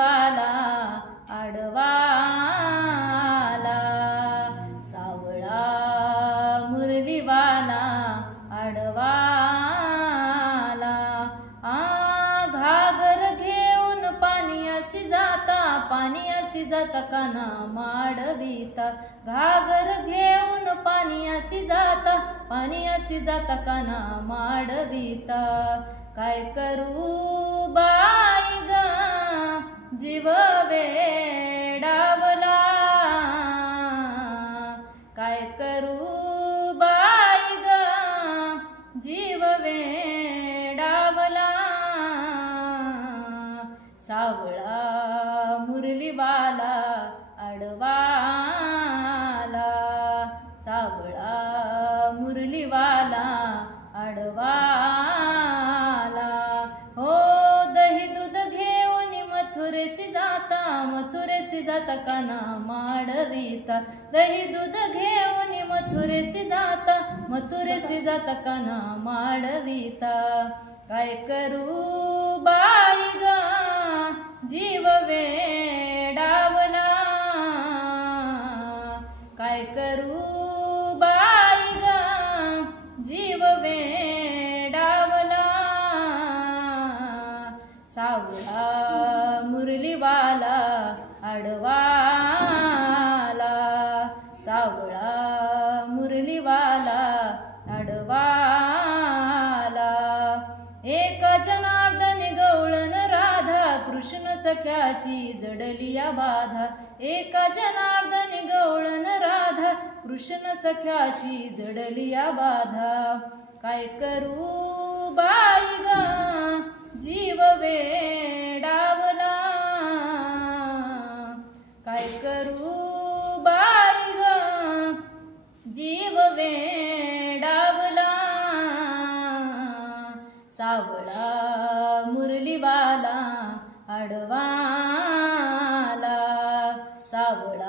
मुरलीवाला आडवा आला, सावळा मुरलीवाला आडवा आला. घागर घेऊन पाणीयासी जाता काना माडविता, घागर घेऊन पाणीयासी जाता काना माडविता. काय करू बाई ग जीव वेडावला, काय करू बाई ग जीव वेडावला. सावळा मुरलीवाला आडवा आला, सावळा मुरलीवाला आडवा आला. हो दही दूध घेऊन मथुरेसी जाता काना माडविता, दही दूध घेऊन मथुरेसी जाता काना माडविता. काय करू बाई ग जीव वेडावला, काय करू बाई ग जीव वेडावला. सावळा मुरलीवाला आडवा आला, सावळा मुरलीवाला आडवा आला. एक जनार्दन गवळण राधा, कृष्ण सख्याची जडली या बाधा. एक जनार्दन गवळण राधा, कृष्ण सख्याची जडली या बाधा. काय करू बाई ग जीव वेडावला, काय करू बाई ग जीव वेडावला. सावळा मुरलीवाला आडवा आला, सावळा